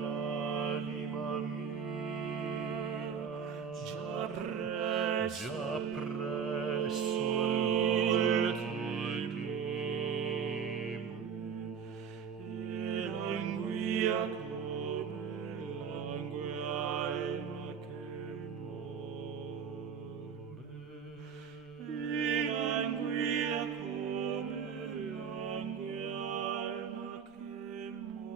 L'anima mia, già presso all'ultimo, e languia come langue alma che muore, e languia come langue alma che muore.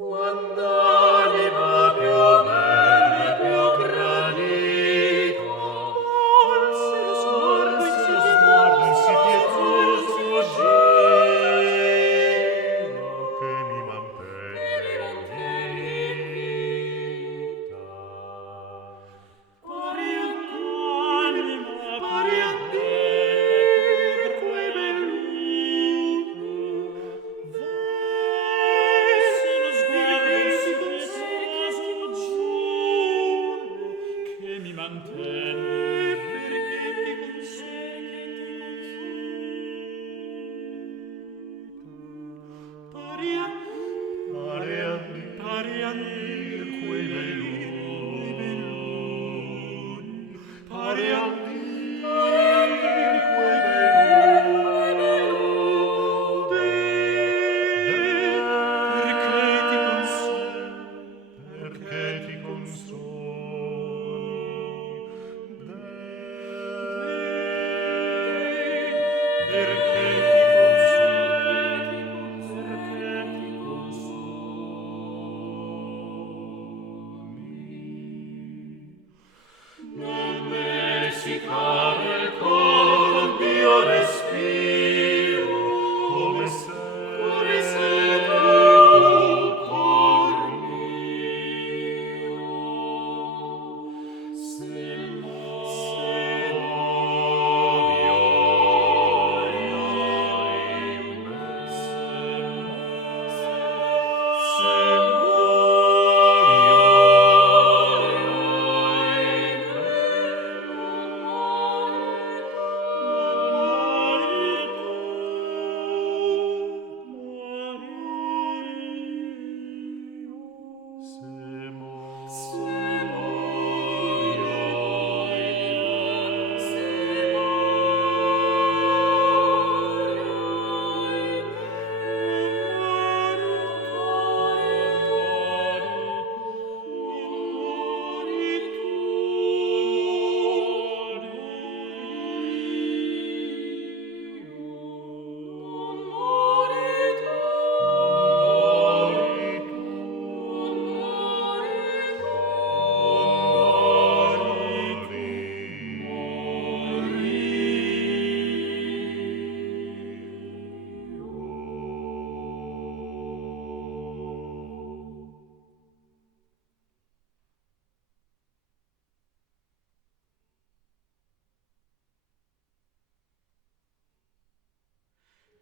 Quand'anima più bella e più gradita alza lo sguardo in sì pietoso giro che mi mantenne in vita. Pari a te, quei bell'uno, verso lo sguardo in sì pietoso giuro che mi mantenne, perché ti conserva. Pari a Dio, quei bell'uni, pari a Dio, quei bell'uni, perché ti consoli, perché ti consoli. Non me si